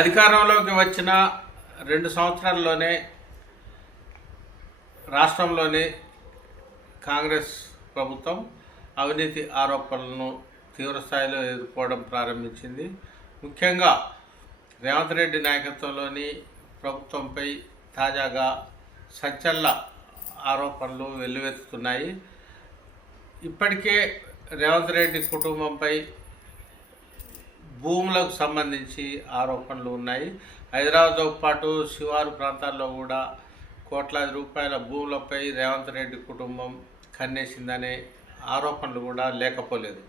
అధికారంలోకి వచ్చిన రెండు సంవత్సరాల్లోనే రాష్ట్రంలోని కాంగ్రెస్ ప్రభుత్వం అవినీతి ఆరోపణలను తీవ్రస్థాయిలో ఎదుర్కోవడం ప్రారంభించింది. ముఖ్యంగా రేవంత్ రెడ్డి నాయకత్వంలోని ప్రభుత్వంపై తాజాగా సంచలన ఆరోపణలు వెల్లువెత్తుతున్నాయి. ఇప్పటికే రేవంత్ రెడ్డి కుటుంబంపై భూములకు సంబంధించి ఆరోపణలు ఉన్నాయి. హైదరాబాద్తో పాటు శివారు ప్రాంతాల్లో కూడా కోట్లాది రూపాయల భూములపై రేవంత్ రెడ్డి కుటుంబం కన్నేసిందనే ఆరోపణలు కూడా లేకపోలేదు.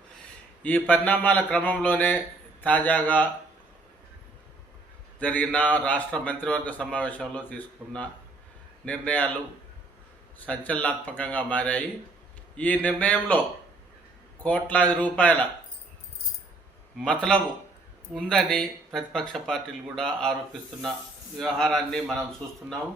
ఈ పరిణామాల క్రమంలోనే తాజాగా జరిగిన రాష్ట్ర మంత్రివర్గ సమావేశంలో తీసుకున్న నిర్ణయాలు సంచలనాత్మకంగా మారాయి. ఈ నిర్ణయంలో కోట్లాది రూపాయల మతలబు ఉందని ప్రతిపక్ష పార్టీలు కూడా ఆరోపిస్తున్న వ్యవహారాన్ని మనం చూస్తున్నాము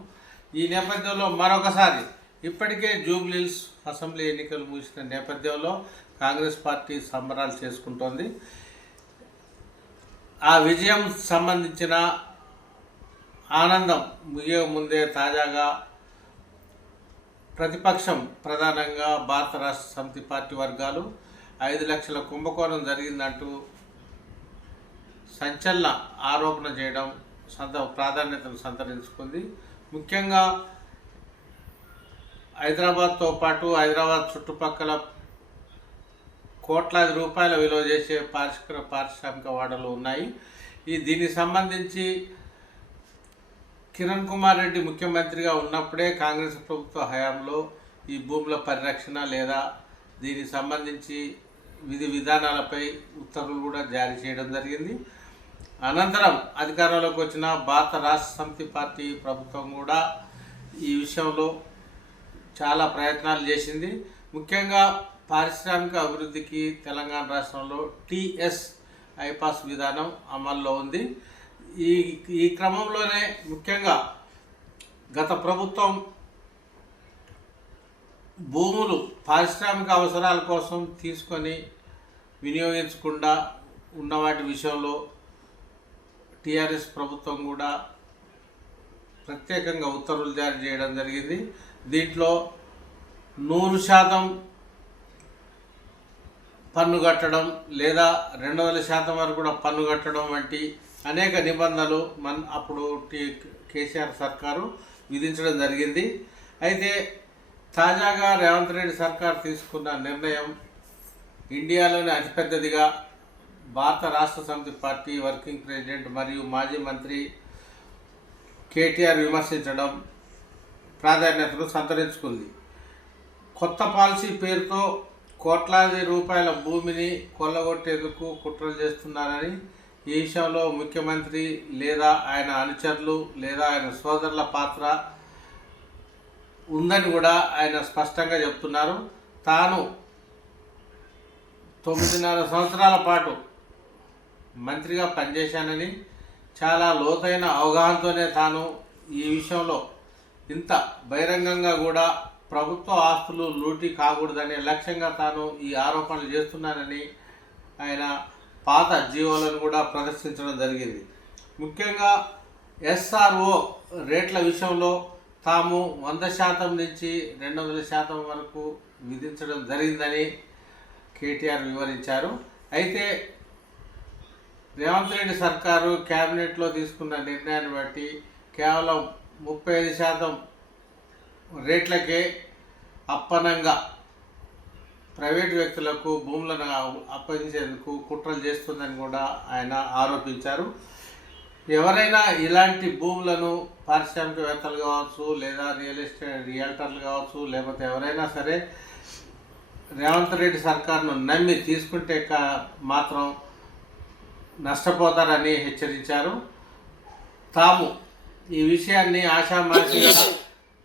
ఈ నేపథ్యంలో మరొకసారి ఇప్పటికే జూబ్లీల్స్ అసెంబ్లీ ఎన్నికలు ముగిసిన నేపథ్యంలో కాంగ్రెస్ పార్టీ సంబరాలు చేసుకుంటోంది. ఆ విజయం సంబంధించిన ఆనందం ముగియ ముందే తాజాగా ప్రతిపక్షం ప్రధానంగా భారత రాష్ట్ర సమితి పార్టీ వర్గాలు ఐదు లక్షల కుంభకోణం జరిగిందంటూ సంచలన ఆరోపణ చేయడం సంత ప్రాధాన్యతను సంతరించుకుంది. ముఖ్యంగా హైదరాబాద్తో పాటు హైదరాబాద్ చుట్టుపక్కల కోట్లాది రూపాయల విలువ చేసే పారిశ్ర పారిశ్రామిక వాడలు ఉన్నాయి. ఈ దీనికి సంబంధించి కిరణ్ కుమార్ రెడ్డి ముఖ్యమంత్రిగా ఉన్నప్పుడే కాంగ్రెస్ ప్రభుత్వ హయాంలో ఈ భూముల పరిరక్షణ లేదా దీనికి సంబంధించి విధి విధానాలపై ఉత్తర్వులు కూడా జారీ చేయడం జరిగింది. అనంతరం అధికారంలోకి వచ్చిన భారత రాష్ట్ర సమితి పార్టీ ప్రభుత్వం కూడా ఈ విషయంలో చాలా ప్రయత్నాలు చేసింది. ముఖ్యంగా పారిశ్రామిక అభివృద్ధికి తెలంగాణ రాష్ట్రంలో టీఎస్ ఐపాస్ విధానం అమల్లో ఉంది. ఈ ఈ క్రమంలోనే ముఖ్యంగా గత ప్రభుత్వం భూములు పారిశ్రామిక అవసరాల కోసం తీసుకొని వినియోగించకుండా ఉన్న వాటి విషయంలో టీఆర్ఎస్ ప్రభుత్వం కూడా ప్రత్యేకంగా ఉత్తర్వులు జారీ చేయడం జరిగింది. దీంట్లో నూరు శాతం పన్ను కట్టడం లేదా రెండు వేల శాతం వరకు కూడా పన్ను కట్టడం వంటి అనేక నిబంధనలు మన అప్పుడు టీ కేసీఆర్ సర్కారు విధించడం జరిగింది. అయితే తాజాగా రేవంత్ రెడ్డి సర్కార్ తీసుకున్న నిర్ణయం ఇండియాలోనే అతిపెద్దదిగా భారత రాష్ట్ర సమితి పార్టీ వర్కింగ్ ప్రెసిడెంట్ మరియు మాజీ మంత్రి కేటీఆర్ విమర్శించడం ప్రాధాన్యతను సంతరించుకుంది. కొత్త పాలసీ పేరుతో కోట్లాది రూపాయల భూమిని కొల్లగొట్టేందుకు కుట్రలు చేస్తున్నారని ఈ విషయంలో ముఖ్యమంత్రి లేదా ఆయన అనుచరులు లేదా ఆయన సోదరుల పాత్ర ఉందని కూడా ఆయన స్పష్టంగా చెప్తున్నారు. తాను తొమ్మిదిన్నర సంవత్సరాల పాటు మంత్రిగా పనిచేశానని చాలా లోతైన అవగాహనతోనే తాను ఈ విషయంలో ఇంత బహిరంగంగా కూడా ప్రభుత్వ ఆస్తులు లూటీ కాకూడదనే లక్ష్యంగా తాను ఈ ఆరోపణలు చేస్తున్నానని ఆయన పాత జీవోలను కూడా ప్రదర్శించడం జరిగింది. ముఖ్యంగా ఎస్ఆర్ఓ రేట్ల విషయంలో తాము వంద శాతం నుంచి రెండు వందల శాతం వరకు విధించడం జరిగిందని కేటీఆర్ వివరించారు. అయితే రేవంత్ రెడ్డి సర్కారు క్యాబినెట్లో తీసుకున్న నిర్ణయాన్ని బట్టి కేవలం ముప్పై ఐదు శాతం రేట్లకే అప్పనంగా ప్రైవేట్ వ్యక్తులకు భూములను అప్పగించేందుకు కుట్రలు చేస్తుందని కూడా ఆయన ఆరోపించారు. ఎవరైనా ఇలాంటి భూములను పారిశ్రామికవేత్తలు కావచ్చు లేదా రియల్ ఎస్టేట్ రియల్టర్లు కావచ్చు లేకపోతే ఎవరైనా సరే రేవంత్ రెడ్డి సర్కార్ను నమ్మి తీసుకుంటే మాత్రం నష్టపోతారని హెచ్చరించారు. తాము ఈ విషయాన్ని ఆశామాషిగా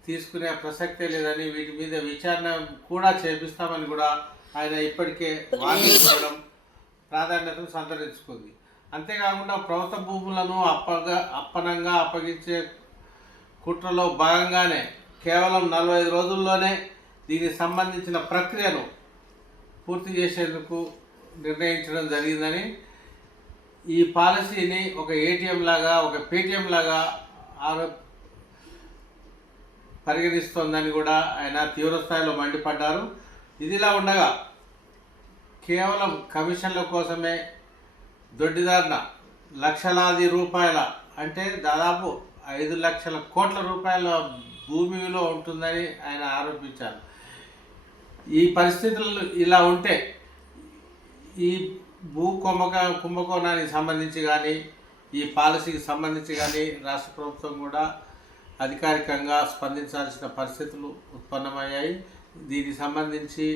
తీసుకునే ప్రసక్తే లేదని వీటి మీద విచారణ కూడా చేపిస్తామని కూడా ఆయన ఇప్పటికే వాదించడం ప్రాధాన్యతను సంతరించుకుంది. అంతేకాకుండా ప్రభుత్వ భూములను అప్పగా అప్పనంగా అప్పగించే కుట్రలో భాగంగానే కేవలం నలభై ఐదు రోజుల్లోనే దీనికి సంబంధించిన ప్రక్రియను పూర్తి చేసేందుకు నిర్ణయించడం జరిగిందని ఈ పాలసీని ఒక ఏటీఎం లాగా ఒక పేటిఎం లాగా ఆరో పరిగణిస్తోందని కూడా ఆయన తీవ్రస్థాయిలో మండిపడ్డారు. ఇదిలా ఉండగా కేవలం కమిషన్ల కోసమే దొడ్డిదారిన లక్షలాది రూపాయల అంటే దాదాపు ఐదు లక్షల కోట్ల రూపాయల భూమి ఉంటుందని ఆయన ఆరోపించారు. ఈ పరిస్థితులు ఇలా ఉంటే ఈ భూ కుంభక కుంభకోణానికి సంబంధించి కానీ ఈ పాలసీకి సంబంధించి కానీ రాష్ట్ర ప్రభుత్వం కూడా అధికారికంగా స్పందించాల్సిన పరిస్థితులు ఉత్పన్నమయ్యాయి. దీనికి సంబంధించి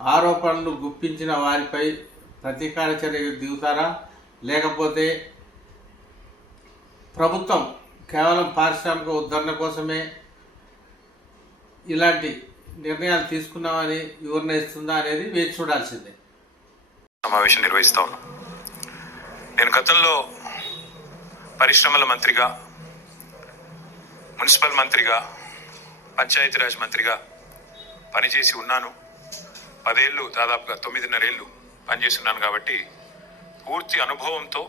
ఆరోపణలు గుప్పించిన వారిపై ప్రతీకార చర్యలు దిగుతారా? లేకపోతే ప్రభుత్వం కేవలం పారిశ్రామిక ఉద్ధరణ కోసమే ఇలాంటి నిర్ణయాలు తీసుకున్నామని వివరణ ఇస్తుందా అనేది వేచి చూడాల్సిందే. సమావేశం నిర్వహిస్తా. ఉన్నాం నేను గతంలో పరిశ్రమల మంత్రిగా మున్సిపల్ మంత్రిగా పంచాయతీరాజ్ మంత్రిగా పనిచేసి ఉన్నాను. పదేళ్ళు దాదాపుగా తొమ్మిదిన్నరేళ్ళు పనిచేస్తున్నాను కాబట్టి పూర్తి అనుభవంతో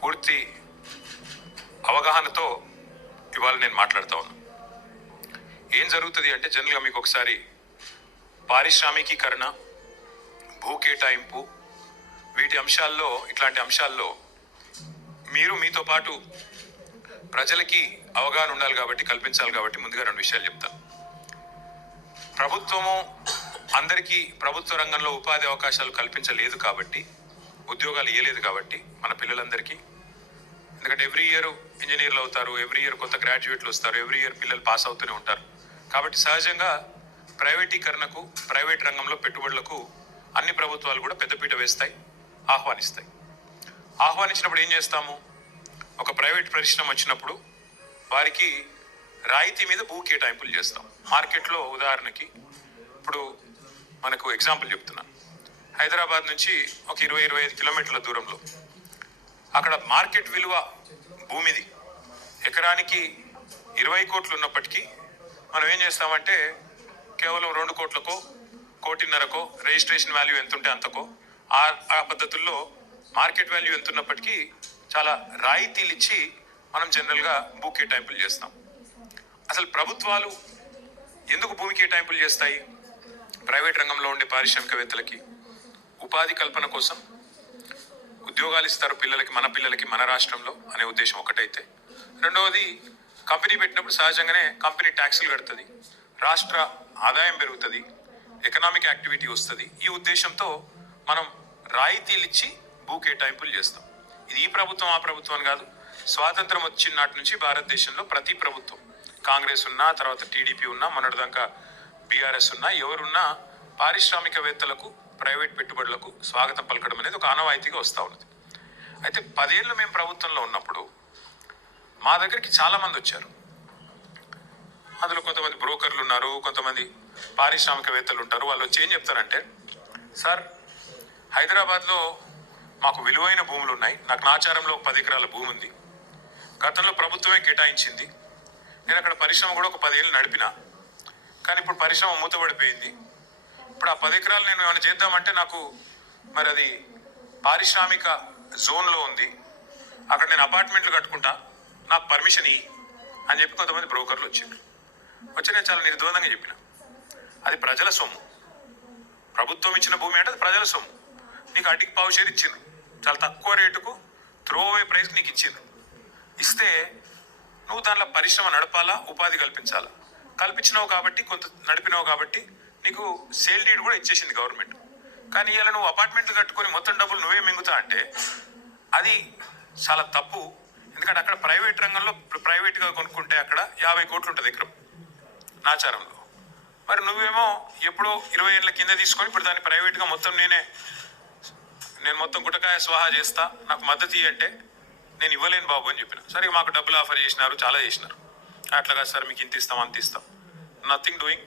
పూర్తి అవగాహనతో ఇవాళ నేను మాట్లాడుతా ఉన్నాను ఏం జరుగుతుంది అంటే జనరల్గా మీకు ఒకసారి పారిశ్రామికీకరణ భూ కేటాయింపు వీటి అంశాల్లో ఇట్లాంటి అంశాల్లో మీరు మీతో పాటు ప్రజలకి అవగాహన ఉండాలి కాబట్టి కల్పించాలి కాబట్టి ముందుగా రెండు విషయాలు చెప్తాను ప్రభుత్వము అందరికీ ప్రభుత్వ రంగంలో ఉపాధి అవకాశాలు కల్పించలేదు కాబట్టి ఉద్యోగాలు ఇవ్వలేదు కాబట్టి మన పిల్లలందరికీ. ఎందుకంటే ఎవ్రీ ఇయర్ ఇంజనీర్లు అవుతారు ఎవ్రీ ఇయర్ కొత్త గ్రాడ్యుయేట్లు వస్తారు ఎవ్రీ ఇయర్ పిల్లలు పాస్ అవుతూనే ఉంటారు. కాబట్టి సహజంగా ప్రైవేటీకరణకు ప్రైవేట్ రంగంలో పెట్టుబడులకు అన్ని ప్రభుత్వాలు కూడా పెద్దపీట వేస్తాయి ఆహ్వానిస్తాయి. ఆహ్వానించినప్పుడు ఏం చేస్తాము? ఒక ప్రైవేట్ పరిశ్రమ వచ్చినప్పుడు వారికి రాయితీ మీద భూ కేటాయింపులు చేస్తాం. మార్కెట్లో ఉదాహరణకి ఇప్పుడు మనకు ఎగ్జాంపుల్ చెప్తున్నాను హైదరాబాద్ నుంచి ఒక ఇరవై ఇరవై ఐదు కిలోమీటర్ల దూరంలో అక్కడ మార్కెట్ విలువ భూమిది. ఎకరానికి ఇరవై కోట్లు ఉన్నప్పటికీ మనం ఏం చేస్తామంటే కేవలం రెండు కోట్లకో కోటిన్నరకో రిజిస్ట్రేషన్ వాల్యూ ఎంతుంటే అంతకో ఆ ఆ పద్ధతుల్లో మార్కెట్ వాల్యూ ఎంతున్నప్పటికీ చాలా రాయితీలు ఇచ్చి మనం జనరల్గా భూ కేటాయింపులు చేస్తాం. అసలు ప్రభుత్వాలు ఎందుకు భూమి కేటాయింపులు చేస్తాయి? ప్రైవేట్ రంగంలో ఉండే పారిశ్రామికవేత్తలకి ఉపాధి కల్పన కోసం ఉద్యోగాలు ఇస్తారు పిల్లలకి మన పిల్లలకి మన రాష్ట్రంలో అనే ఉద్దేశం ఒకటైతే. రెండవది కంపెనీ పెట్టినప్పుడు సహజంగానే కంపెనీ ట్యాక్సులు కడుతుంది. రాష్ట్ర ఆదాయం పెరుగుతుంది. ఎకనామిక్ యాక్టివిటీ వస్తుంది. ఈ ఉద్దేశంతో మనం రాయితీలు ఇచ్చి భూ కేటాయింపులు చేస్తాం. ఇది ఈ ప్రభుత్వం ఆ ప్రభుత్వం అని కాదు. స్వాతంత్రం వచ్చిన నాటి నుంచి భారతదేశంలో ప్రతి ప్రభుత్వం కాంగ్రెస్ ఉన్నా తర్వాత టీడీపీ ఉన్నా మొన్నటిదాకా బీఆర్ఎస్ ఉన్నా ఎవరున్నా పారిశ్రామికవేత్తలకు ప్రైవేట్ పెట్టుబడులకు స్వాగతం పలకడం అనేది ఒక ఆనవాయితీగా వస్తూ ఉన్నది. అయితే పదేళ్ళు మేము ప్రభుత్వంలో ఉన్నప్పుడు మా దగ్గరికి చాలా మంది వచ్చారు. అందులో కొంతమంది బ్రోకర్లు ఉన్నారు కొంతమంది పారిశ్రామికవేత్తలు ఉంటారు. వాళ్ళు వచ్చి ఏం చెప్తారంటే సార్ హైదరాబాద్లో మాకు విలువైన భూములు ఉన్నాయి. నాకు నాచారంలో ఒక పది ఎకరాల భూమి ఉంది. గతంలో ప్రభుత్వమే కేటాయించింది. నేను అక్కడ పరిశ్రమ కూడా ఒక పదేళ్ళు నడిపిన. కానీ ఇప్పుడు పరిశ్రమ మూతపడిపోయింది. ఇప్పుడు ఆ పది ఎకరాలు నేను ఏమైనా చేద్దామంటే నాకు మరి అది పారిశ్రామిక జోన్లో ఉంది. అక్కడ నేను అపార్ట్మెంట్లు కట్టుకుంటా. నాకు పర్మిషన్ ఇ అని చెప్పి కొంతమంది బ్రోకర్లు వచ్చారు వచ్చి నేను చాలా నిర్ద్వందంగా చెప్పిన. అది ప్రజల సొమ్ము. ప్రభుత్వం ఇచ్చిన భూమి అంటే అది ప్రజల సొమ్ము. నీకు అటికి పావు షేర్ ఇచ్చిండ్రు. చాలా తక్కువ రేటుకు త్రో అవే ప్రైస్ నీకు ఇచ్చిండ్రు. ఇస్తే నువ్వు దాంట్లో పరిశ్రమ నడపాలా ఉపాధి కల్పించాలా? కల్పించినావు కాబట్టి కొంత నడిపినావు కాబట్టి నీకు సేల్ డీడ్ కూడా ఇచ్చేసింది గవర్నమెంట్. కానీ ఇలా నువ్వు అపార్ట్మెంట్లు కట్టుకొని మొత్తం డబ్బులు నువ్వే మింగుతా అంటే అది చాలా తప్పు. ఎందుకంటే అక్కడ ప్రైవేట్ రంగంలో ప్రైవేట్గా కొనుక్కుంటే అక్కడ యాభై కోట్లు ఉంటుంది ఎకరం. నాచారంలో. మరి నువ్వేమో ఎప్పుడో ఇరవై ఏళ్ళ కింద తీసుకొని ఇప్పుడు దాన్ని ప్రైవేట్గా మొత్తం నేనే నేను మొత్తం గుటకాయ స్వాహా చేస్తా నాకు మద్దతు ఇయ్యి అంటే నేను ఇవ్వలేను బాబు అని చెప్పిన. సరే మాకు డబ్బులు ఆఫర్ చేసినారు చాలా చేసినారు. అట్లా కాదు సార్ మీకు ఇంత ఇస్తాం అంత ఇస్తాం. Nothing doing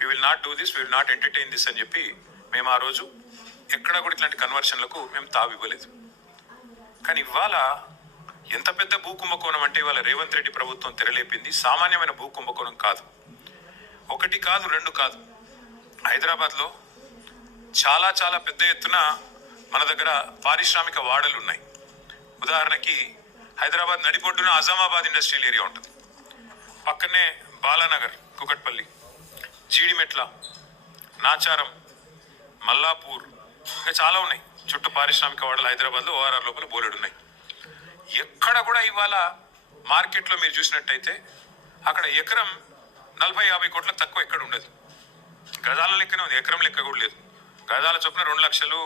we will not do this we will not entertain this అని చెప్పి మేము ఆ రోజు ఎక్కడ కూడా ఇట్లాంటి కన్వర్షన్లకు మేము తావి ఇవ్వలేదు. కానీ ఇవాళ ఎంత పెద్ద భూ కుంభకోణం అంటే ఇవాళ రేవంత్ రెడ్డి ప్రభుత్వం తెరలేపింది సామాన్యమైన భూ కుంభకోణం కాదు. ఒకటి కాదు రెండు కాదు. హైదరాబాద్లో చాలా చాలా పెద్ద ఎత్తున మన దగ్గర పారిశ్రామిక వాడలు ఉన్నాయి. ఉదాహరణకి హైదరాబాద్ నడిపొడ్డున అజామాబాద్ ఇండస్ట్రియల్ ఏరియా ఉంటుంది. పక్కనే బాలానగర్ కుకట్పల్లి జీడిమెట్ల నాచారం మల్లాపూర్ ఇంకా చాలా ఉన్నాయి. చుట్టూ పారిశ్రామిక వాడలు హైదరాబాద్లో ఓఆర్ఆర్ లోపల బోలెడు ఉన్నాయి. ఎక్కడ కూడా ఇవాళ మార్కెట్లో మీరు చూసినట్టయితే అక్కడ ఎకరం నలభై యాభై కోట్లకు తక్కువ ఎక్కడ ఉండదు. గజాల లెక్కనే ఉంది ఎకరం లెక్క కూడా లేదు. గజాల చొప్పున రెండు లక్షలు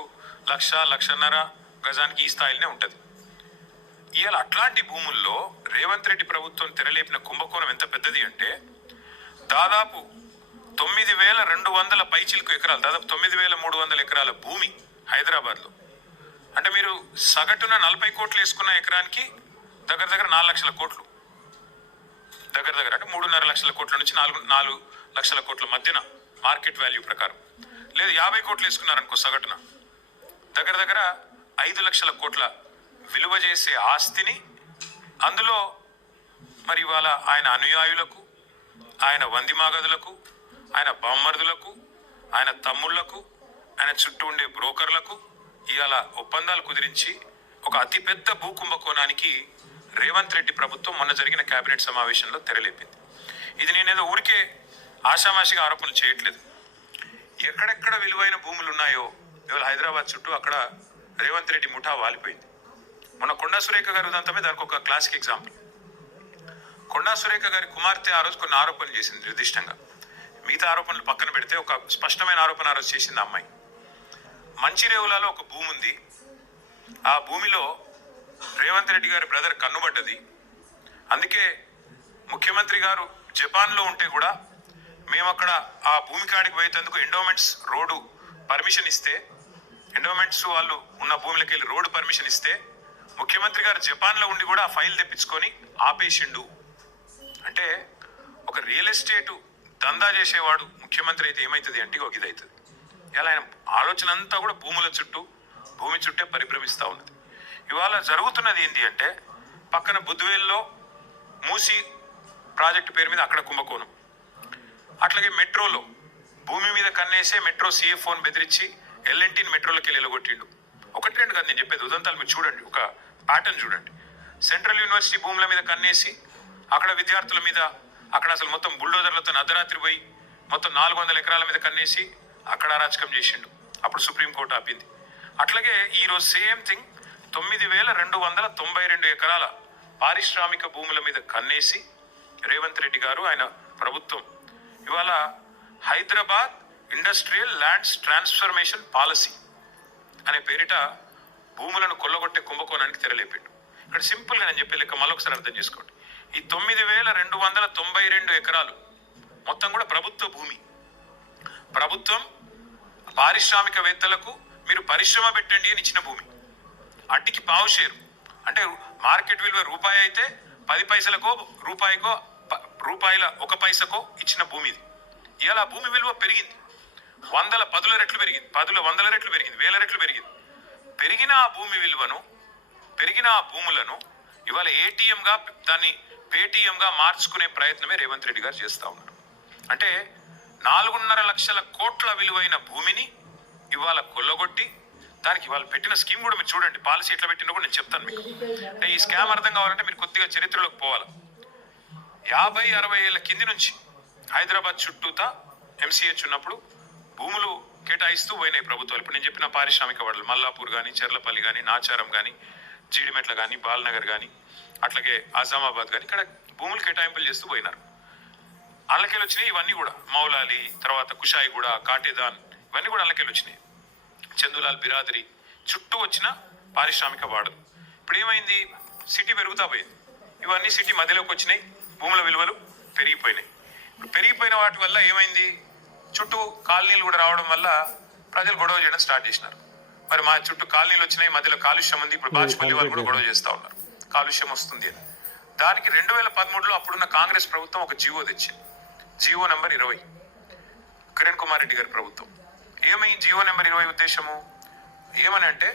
లక్ష లక్షన్నర గజానికి ఈ స్థాయిలోనే ఉంటుంది. ఇవాళ అట్లాంటి భూముల్లో రేవంత్ రెడ్డి ప్రభుత్వం తెరలేపిన కుంభకోణం ఎంత పెద్దది అంటే దాదాపు తొమ్మిది వేల రెండు వందల పైచిలకు ఎకరాలు దాదాపు తొమ్మిది వేల మూడు వందల ఎకరాల భూమి హైదరాబాద్లో. అంటే మీరు సగటున నలభై కోట్లు వేసుకున్న ఎకరానికి దగ్గర దగ్గర నాలుగు లక్షల కోట్లు. దగ్గర దగ్గర అంటే మూడున్నర లక్షల కోట్ల నుంచి నాలుగు నాలుగు లక్షల కోట్ల మధ్యన మార్కెట్ వాల్యూ ప్రకారం. లేదు యాభై కోట్లు వేసుకున్నారనుకో సగటున. దగ్గర దగ్గర ఐదు లక్షల కోట్ల విలువ చేసే ఆస్తిని అందులో మరి ఇవాళ ఆయన అనుయాయులకు ఆయన వందిమాగదులకు ఆయన బామ్మర్దులకు ఆయన తమ్ముళ్ళకు ఆయన చుట్టూ ఉండే బ్రోకర్లకు ఇవాళ ఒప్పందాలు కుదిరించి ఒక అతిపెద్ద భూకుంభకోణానికి రేవంత్ రెడ్డి ప్రభుత్వం మొన్న జరిగిన కేబినెట్ సమావేశంలో తెరలేపింది. ఇది నేనేదో ఊరికే ఆషామాషిగా ఆరోపణలు చేయట్లేదు. ఎక్కడెక్కడ విలువైన భూములు ఉన్నాయో ఇవాళ హైదరాబాద్ చుట్టూ అక్కడ రేవంత్ రెడ్డి ముఠా వాలిపోయింది. మొన్న కొండా సురేఖ గారి ఉదంతమే దానికి ఒక క్లాసిక్ ఎగ్జాంపుల్. కొండా సురేఖ గారి కుమార్తె ఆ రోజు కొన్ని ఆరోపణలు చేసింది నిర్దిష్టంగా. మిగతా ఆరోపణలు పక్కన పెడితే ఒక స్పష్టమైన ఆరోపణ ఆ రోజు చేసింది అమ్మాయి. మంచిరేవులలో ఒక భూమి ఉంది ఆ భూమిలో రేవంత్ రెడ్డి గారి బ్రదర్ కన్నుబడ్డది. అందుకే ముఖ్యమంత్రి గారు జపాన్లో ఉంటే కూడా మేము అక్కడ ఆ భూమి కాడికి పోయేందుకు ఎండోమెంట్స్ రోడ్డు పర్మిషన్ ఇస్తే ఎండోమెంట్స్ వాళ్ళు ఉన్న భూమిలోకి వెళ్ళి రోడ్డు పర్మిషన్ ఇస్తే ముఖ్యమంత్రి గారు జపాన్లో ఉండి కూడా ఆ ఫైల్ తెప్పించుకొని ఆపేసిండు. అంటే ఒక రియల్ ఎస్టేట్ దందా చేసేవాడు ముఖ్యమంత్రి అయితే ఏమవుతుంది అంటే ఒక ఇది అవుతుంది ఇలా ఆయన ఆలోచన అంతా కూడా భూముల చుట్టూ భూమి చుట్టే పరిభ్రమిస్తూ ఉన్నది. ఇవాళ జరుగుతున్నది ఏంటి అంటే పక్కన బుద్ధివేల్లో మూసి ప్రాజెక్టు పేరు మీద అక్కడ కుంభకోణం. అట్లాగే మెట్రోలో భూమి మీద కన్నేసే మెట్రో సీఏ ఫోన్ బెదిరించి ఎల్ఎన్టీని మెట్రోలోకి వెళ్ళి ఎలగొట్టిండు ఒకటి రెండు కాదు నేను చెప్పేది ఉదంతాలు మీరు చూడండి ఒక ప్యాటర్న్ చూడండి. సెంట్రల్ యూనివర్సిటీ భూముల మీద కన్నేసి అక్కడ విద్యార్థుల మీద అక్కడ అసలు మొత్తం బుల్డోజర్లతో అర్ధరాత్రి పోయి మొత్తం నాలుగు వందల ఎకరాల మీద కన్నేసి అక్కడ అరాచకం చేసిండు. అప్పుడు సుప్రీంకోర్టు ఆపింది. అట్లాగే ఈరోజు సేమ్ థింగ్ తొమ్మిది వేల రెండు వందల తొంభై రెండు ఎకరాల పారిశ్రామిక భూముల మీద కన్నేసి రేవంత్ రెడ్డి గారు ఆయన ప్రభుత్వం. ఇవాళ Hyderabad industrial lands transformation policy అనే పేరిట భూములను కొల్లగొట్టే కుంభకోణానికి తెరలేపాడు. ఇక్కడ సింపుల్గా నేను చెప్పే లెక్క మళ్ళొకసారి అర్థం చేసుకోండి. ఈ తొమ్మిది వేల రెండు వందల తొంభై రెండు ఎకరాలు మొత్తం కూడా ప్రభుత్వ భూమి. ప్రభుత్వం పారిశ్రామికవేత్తలకు మీరు పరిశ్రమ పెట్టండి అని ఇచ్చిన భూమి. అట్టికి పావు షేరు. అంటే మార్కెట్ విలువ రూపాయి అయితే పది పైసలకో రూపాయికో ప- రూపాయల ఒక పైసకో ఇచ్చిన భూమి ఇది ఇలా భూమి విలువ పెరిగింది. వందల పదుల రెట్లు పెరిగింది. పదుల వందల రెట్లు పెరిగింది. వేల రెట్లు పెరిగింది. పెరిగిన ఆ భూమి విలువను పెరిగిన ఆ భూములను ఇవాళ ఏటీఎంగా దాన్ని పేటీఎంగా మార్చుకునే ప్రయత్నమే రేవంత్ రెడ్డి గారు చేస్తూ ఉన్నారు. అంటే నాలుగున్నర లక్షల కోట్ల విలువైన భూమిని ఇవాళ కొల్లగొట్టి దానికి ఇవాళ పెట్టిన స్కీమ్ కూడా మీరు చూడండి. పాలసీ ఎట్లా పెట్టిందో కూడా నేను చెప్తాను మీకు. అంటే ఈ స్కామ్ అర్థం కావాలంటే మీరు కొద్దిగా చరిత్రలోకి పోవాలి. యాభై అరవై ఏళ్ళ కింది నుంచి హైదరాబాద్ చుట్టూతా ఎంసీహెచ్ ఉన్నప్పుడు భూములు కేటాయిస్తూ పోయినాయి ప్రభుత్వాలు. ఇప్పుడు నేను చెప్పిన పారిశ్రామిక వాడలు మల్లాపూర్ కానీ చెర్లపల్లి కానీ నాచారం కానీ జీడిమెట్ల కానీ బాల్నగర్ కానీ అట్లాగే ఆజామాబాద్ కానీ ఇక్కడ భూములు కేటాయింపులు చేస్తూ పోయినారు. అల్లకెళ్ళి వచ్చినాయి ఇవన్నీ కూడా. మౌలాలి తర్వాత కుషాయిగూడ కాటేదాన్ ఇవన్నీ కూడా అల్లకెళ్ళి వచ్చినాయి. చందులాల్ బిరాదరి చుట్టూ వచ్చిన పారిశ్రామిక వాడలు ఇప్పుడు ఏమైంది? సిటీ పెరుగుతా పోయింది. ఇవన్నీ సిటీ మధ్యలోకి వచ్చినాయి. భూముల విలువలు పెరిగిపోయినాయి. ఇప్పుడు పెరిగిపోయిన వాటి వల్ల ఏమైంది? చుట్టూ కాలనీలు కూడా రావడం వల్ల ప్రజలు గొడవ చేయడం స్టార్ట్ చేసినారు. మరి మా చుట్టూ కాలనీలు వచ్చినాయి మధ్యలో కాలుష్యం ఉంది. ఇప్పుడు బాచుపల్లి వాళ్ళు కూడా గొడవ చేస్తా ఉన్నారు. కాలుష్యం వస్తుంది అని. దానికి రెండు వేల పదమూడులో అప్పుడున్న కాంగ్రెస్ ప్రభుత్వం ఒక జీవో తెచ్చింది. జీవో నెంబర్ ఇరవై. కిరణ్ కుమార్ రెడ్డి గారి ప్రభుత్వం. ఏమై జీవో నెంబర్ ఇరవై ఉద్దేశము? ఏమని అంటే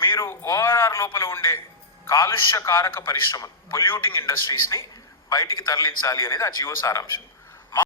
మీరు ఓఆర్ఆర్ లోపల ఉండే కాలుష్యకారక పరిశ్రమలు పొల్యూటింగ్ ఇండస్ట్రీస్ని బయటికి తరలించాలి అనేది ఆ జీవో సారాంశం.